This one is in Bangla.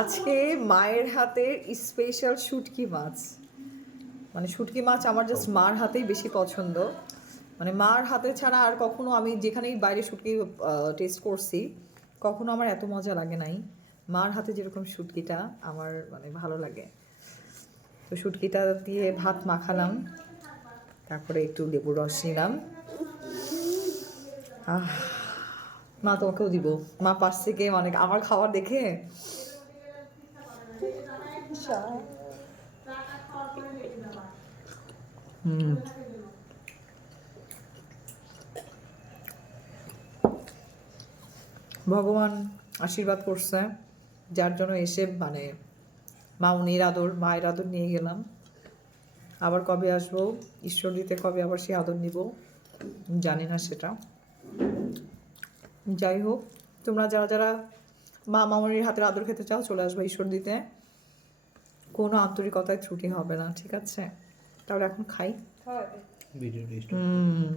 আজকে মায়ের হাতের স্পেশাল শুটকি মাছ, মানে শুটকি মাছ আমার জাস্ট মার হাতেই বেশি পছন্দ। মানে মার হাতে ছাড়া আর কখনো আমি যেখানেই বাইরে শুটকি টেস্ট করছি, কখনো আমার এত মজা লাগে নাই। মার হাতে যেরকম শুটকিটা আমার মানে ভালো লাগে। তো শুটকিটা দিয়ে ভাত মাখালাম, তারপরে একটু লেবুর রস নিলাম। আহ, মা তোমাকেও দিব। মা পাশ থেকে অনেক আমার খাবার দেখে হুম, ভগবান আশীর্বাদ করছে, যার জন্য এসে মানে মাউনির আদর, মায়ের আদর নিয়ে গেলাম। আবার কবে আসবো, ঈশ্বর দিতে কবে আবার সে আদর নিব জানি না সেটা। যাই হোক, তোমরা যারা যারা মা মামনির হাতের আদর খেতে চাও চলে আসবে ঈশ্বর দিতে, কোনো আন্তরিকতায় ত্রুটি হবে না, ঠিক আছে? তাহলে এখন খাই। ভিডিও হুম।